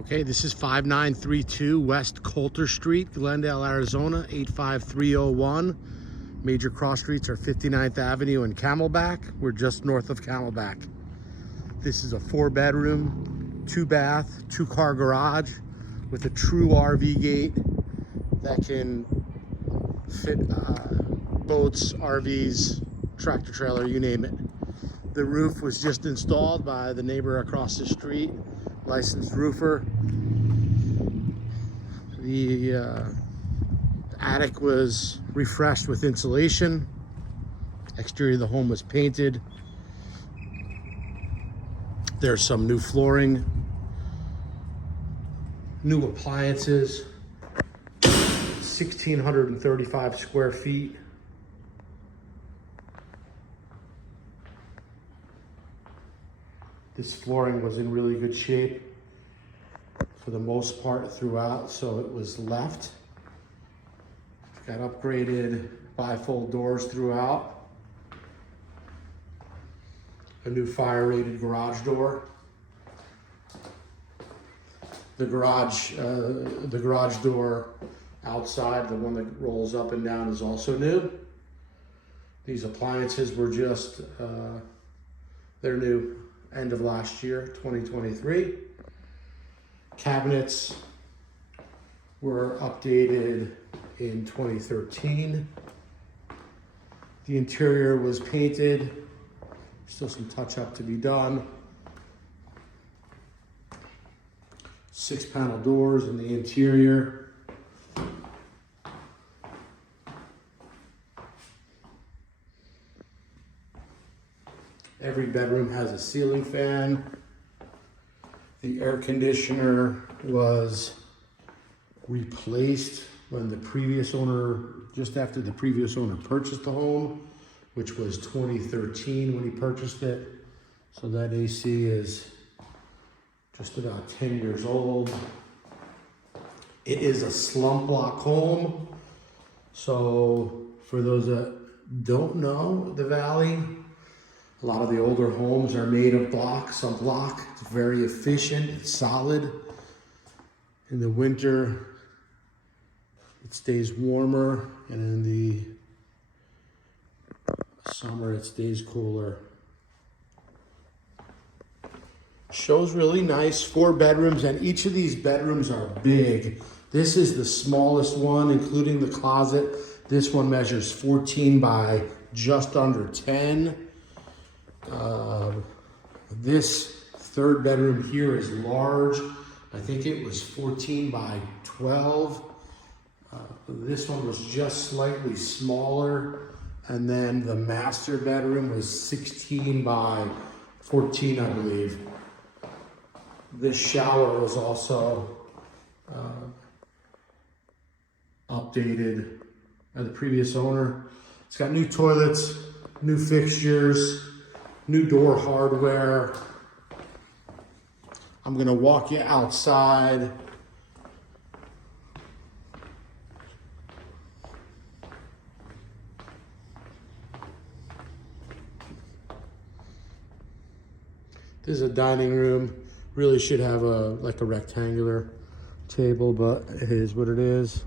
Okay, this is 5932 West Coulter Street, Glendale, Arizona, 85301. Major cross streets are 59th Avenue and Camelback. We're just north of Camelback. This is a 4-bedroom, 2-bath, 2-car garage with a true RV gate that can fit boats, RVs, tractor trailer, you name it. The roof was just installed by the neighbor across the street, licensed roofer. The attic was refreshed with insulation. Exterior of the home was painted. There's some new flooring, new appliances, 1,635 square feet. This flooring was in really good shape for the most part throughout, so it was left. Got upgraded bifold doors throughout. A new fire-rated garage door. The garage door outside, the one that rolls up and down, is also new. These appliances were just, they're new. End of last year, 2023. Cabinets were updated in 2013. The interior was painted. Still some touch-up to be done. 6-panel doors in the interior. Every bedroom has a ceiling fan. The air conditioner was replaced when the previous owner, just after the previous owner purchased the home, which was 2013 when he purchased it. So that AC is just about 10 years old. It is a slump block home. So for those that don't know the Valley, a lot of the older homes are made of some block. It's very efficient, it's solid. In the winter, it stays warmer, and in the summer, it stays cooler. Show's really nice, 4 bedrooms, and each of these bedrooms are big. This is the smallest one, including the closet. This one measures 14 by just under 10. This 3rd bedroom here is large. I think it was 14 by 12. This one was just slightly smaller. And then the master bedroom was 16 by 14, I believe. This shower was also updated by the previous owner. It's got new toilets, new fixtures, new door hardware. I'm gonna walk you outside. This is a dining room. Really should have like a rectangular table, but it is what it is.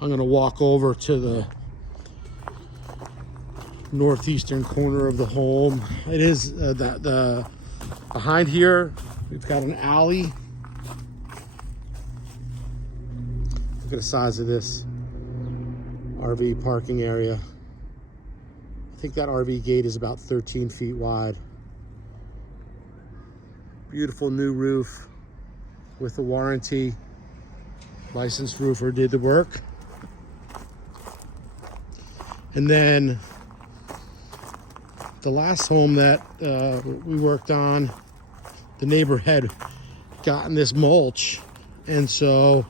I'm gonna walk over to the northeastern corner of the home. It is behind here, we've got an alley. Look at the size of this RV parking area. I think that RV gate is about 13 feet wide. Beautiful new roof with a warranty. Licensed roofer did the work. And then the last home that we worked on, the neighbor had gotten this mulch, and so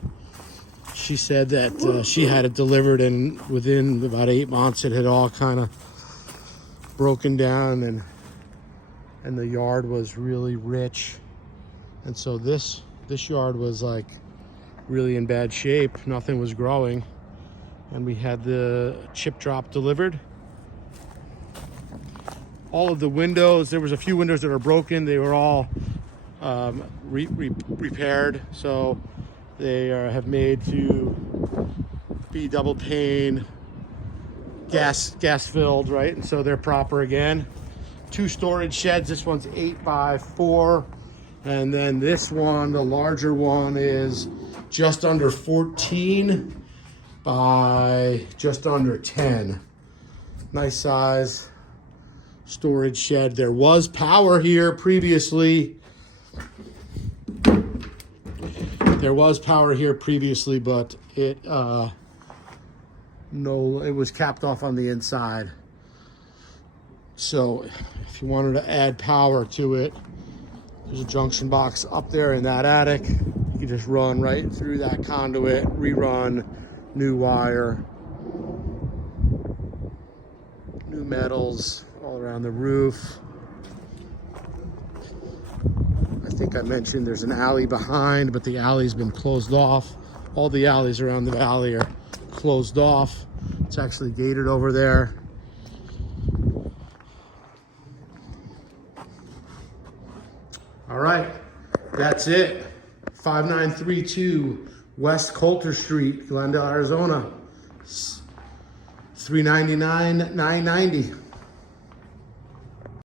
she said that she had it delivered, and within about 8 months it had all kind of broken down, and the yard was really rich. And so this yard was like really in bad shape. Nothing was growing, and we had the chip drop delivered. All of the windows, there was a few windows that are broken. They were all repaired. So they have made to be double pane, gas filled, right? And so they're proper again. 2 storage sheds. This one's 8x4. And then this one, the larger one, is just under 14 by just under 10. Nice size storage shed. There was power here previously. But it it was capped off on the inside. So if you wanted to add power to it, there's a junction box up there in that attic. You just run right through that conduit, rerun, new wire, new metals all around the roof. I think I mentioned there's an alley behind, but the alley's been closed off. All the alleys around the valley are closed off. It's actually gated over there. All right, that's it. 5932 West Coulter Street, Glendale, Arizona. $399,990.